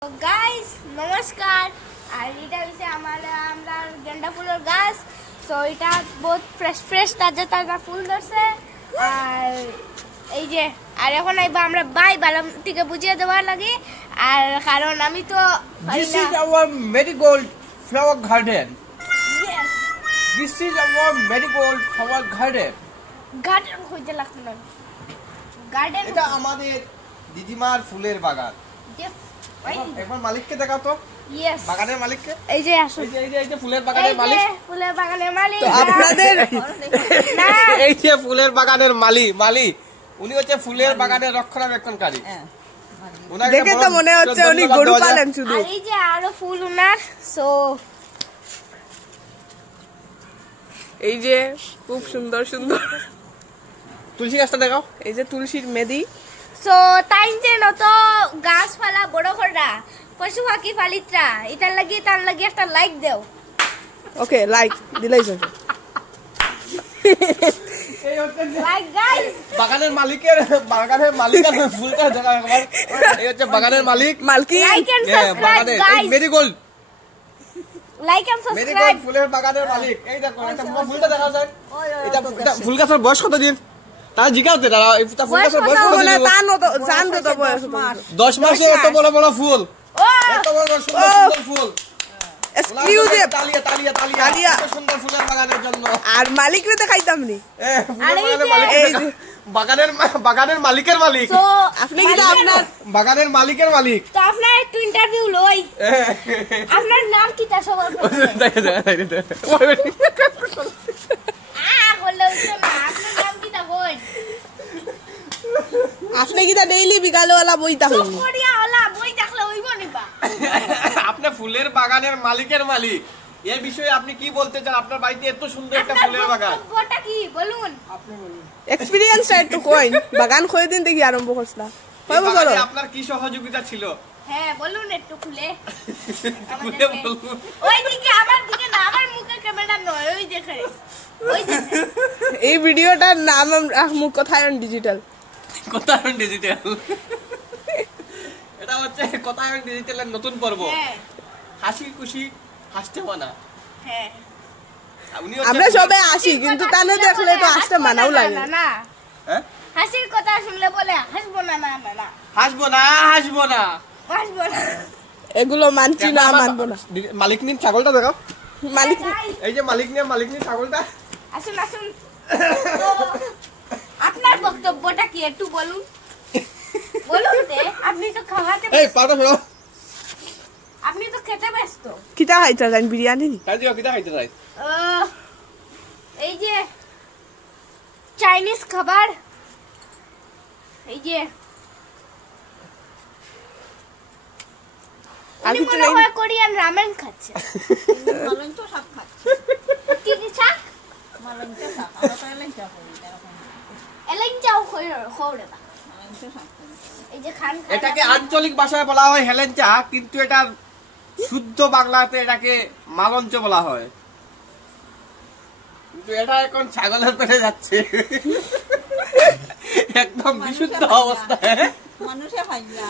Guys नमस्कार আর এটা হইছে আমরা গেন্দা ফুলের গাছ সো এটা বহুত ফ্রেশ তাজা তাজা ফুল ধরছে আর এই যে আর এখন আইবা আমরা বাই বালাম থেকে বুঝিয়ে দেওয়ার লাগে আর কারণ আমি তো This is our marigold flower garden. Yes. This is our marigold flower garden. Garden হইতে লাগতো না গার্ডেন এটা আমাদের দিদিমার ফুলের বাগান। একবার মালিককে দেখাও তো। ইয়েস বাগানের মালিককে। এই যে আসুন এই যে ফুলের বাগানের মালিক। ফুলের বাগানের মালিক। তো আপনাদের এই যে ফুলের বাগানের মালিক উনি হচ্ছে ফুলের বাগানের রক্ষণাবেক্ষণকারী। দেখে তো মনে হচ্ছে উনি গরু পালেন শুধু। আর এই যে আরো ফুল উনার সো এই যে খুব সুন্দর সুন্দর তুলসী গাছটা দেখাও। এই যে তুলসীর মেদি। সো টাইম যে নত গাছ ফালা বড় কররা পশু পাখি ফালিত্রা এটার লাগি তার লাগি একটা লাইক দেও। ওকে লাইক দিলাই যাবে। এই হচ্ছে লাইক গাইস বাগানের মালিক আর ফুলটা দেখাও একবার। এই হচ্ছে বাগানের মালিক মালকি like and subscribe guys marigold like and marigold subscribe ফুলের বাগানের মালিক। এই দেখো একটা ফুলটা দেখাও স্যার। এটা ফুল গাছের বয়স কত দিন তারা জিজ্ঞাসা তারা এটা ফুল গাছের বয়স কত দিন? তা নত জান তো বয়স 10 মাসে এত বড় বড় ফুল ও এত বড় বড় সুন্দর ফুল। এক্সক্লুসিভ তালিয়া এত সুন্দর ফুলের বাগানের জন্য। আর মালিক রে দেখাইতাম নি। বাগানের মালিকের মালিক। সো আপনি কি আপনার বাগানের মালিকের মালিক। তো আপনার একটু ইন্টারভিউ লই। আপনার নাম কি তা সবার বললে হইতো না আপনার নাম কি তা বল। আপনি কি ডেইলি বিকালে ওলা বইতা হই কোরিয়া হলা বই দেখলে হইব নিবা। আপনি ফুলের বাগানের মালিকের মালিক এই বিষয়ে আপনি কি বলতে চান? আপনার বাড়িতে এত সুন্দর একটা ফুলের বাগান বটা কি বলুন। এক্সপেরিয়েন্স একটু কইন বাগান কই দিন থেকে আরম্ভ করছলা কয় বছর আপনার কি সহযোগিতা ছিল? হ্যাঁ বলুন একটু খুলে খুলে বলুন। ওই দিকে আমার দিকে না আমার মুখে ক্যামেরা নয় ওই দেখে ওই দেখে এই ভিডিওটার নাম রাখমু কথায়ন ডিজিটাল। কথায়ন ডিজিটাল এটা হচ্ছে কথায়ন ডিজিটালের নতুন পর্ব। হ্যাঁ হাসি খুশি হাসতে মানা। হ্যাঁ আমরা সবাই আসি কিন্তু তানে দেখলে তো আসতে মানাও লাগে না। হ্যাঁ হাসির কথা শুনলে বলে হাসবো না না না না হাসবো না হাসবো না। এগুলো মানছি না মানবো না। মালিক নিন ছাগলটা দেখাও। মালিক এই যে মালিক নিন ছাগলটা। আসুন আসুন তো আপনার বক্তব্যটা কি একটু বলুন বলুন দে আপনি তো খাওয়াতে এই পাটা ফেলো। আপনি তো খেতে ব্যস্ত। কিটা খাইতা জান বিরিয়ানি নি কাজে কিটা খাইতে চাই? এই যে চাইনিজ খাবার এই যে আমি আমি তো মনে হয় কোরিয়ান রামেন খাচ্ছে। মালঞ্চ শাক খাচ্ছে। কি কি শাক মালঞ্চ শাক আমরা তো এলেঞ্চা করি এরকম। এলেঞ্চাও খোরে বা মালঞ্চ শাক করি। এই যে খান এটাকে আঞ্চলিক ভাষায় বলা হয় হেলেঞ্চা কিন্তু এটা শুদ্ধ বাংলাতে এটাকে মালঞ্চ বলা হয়। কিন্তু এটা এখন ছাগলের পেটে যাচ্ছে একদম বিশুদ্ধ অবস্থায়। মানুষে খাই না।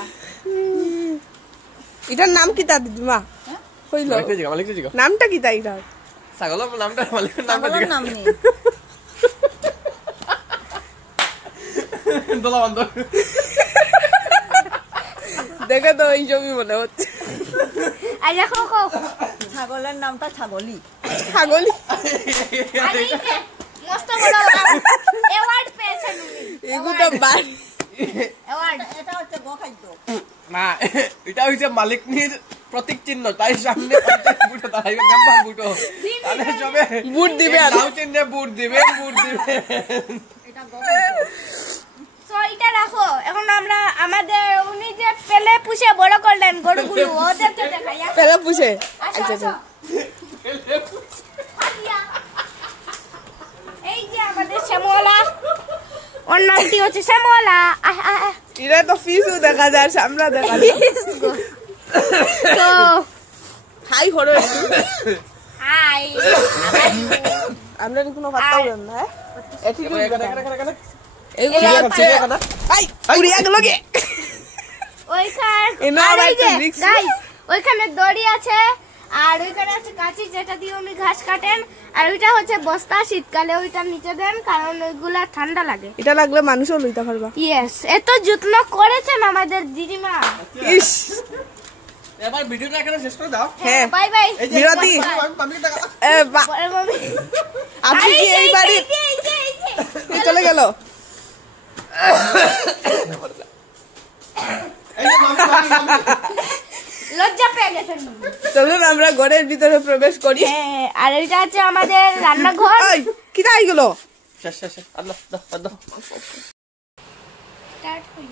এটার নাম কি তা দিদিমা কইলো নামটা কি তা এটা ছাগলের নামটা মালিকের নামটা ছাগলের নাম নেই। দোলা বন্ধ দেখে তো এই ছবি মনে হচ্ছে। আর দেখো কো ছাগলের নামটা ছাগলি। ছাগলি আর এই যে মস্ত বড় অ্যাওয়ার্ড পেয়েছেন উনি। এগুলো তো বাই অ্যাওয়ার্ড এটা হচ্ছে গোখাদ্য। না এটা হচ্ছে মালিকনির প্রতীক চিহ্ন তাই সামনে বুটো দাঁড়াইবে মেম্বার বুটো তাহলে সবে বুট দিবে আর লাউ চিহ্নে বুট দিবেন এটা গোখাদ্য। সো এটা রাখো এখন আমরা আমাদের উনি যে পেলে পুষে বড় করলেন গরুগুলো ওদেরকে দেখাই পেলে পুষে আচ্ছা আচ্ছা এই যে আমাদের শ্যামলা ওর নামটি হচ্ছে শ্যামলা এটা তো ফিসও দেখা যায় সামনে দেখা যায়। তো হাই হরো হাই আমরা কোনো কথা বলেন না এটি এখানে এগুলো আই উড়িয়া গেল গে এনো আবার একটা risk। ওইখানে দড়ি আছে আর ওইখানে আছে কাঁচি যেটা দিয়ে উনি ঘাস কাটেন আর ওইটা হচ্ছে বস্তা শীতকালে ওইটা নিচে দেন কারণ ওইগুলা ঠান্ডা লাগে এটা লাগলে মানুষও লইতে পারবা। ইয়েস এত যত্ন করেছেন আমাদের দিদিমা। ইস এবার ভিডিওটা এখানে শেষ করে দাও। হ্যাঁ বাই বাই। এই যে বিরতি। পাবলিক দেখা আপনি কি এই বাড়ি চলে গেল? এই যে মামি লজ্জা পেয়ে গেছেন। চলুন আমরা ঘরের ভিতরে প্রবেশ করি। হ্যাঁ আর এটা হচ্ছে আমাদের রান্নাঘর। এই কিটা আইগুলো? শেষ আল্লাহ দাও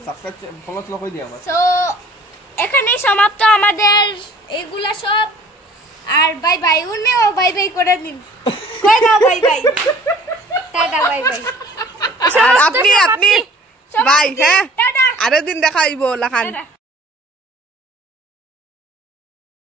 সাবস্ক্রাইব ফলো কই দি আমার। সো এখানেই সমাপ্ত আমাদের এইগুলা সব আর বাই বাই। উনিও বাই বাই করে দিন। কই দাও bye bye. Tata bye bye. আর আপনি বাই। হ্যাঁ টাটা। আরেকদিন দেখা হইব লাখান। টাটা।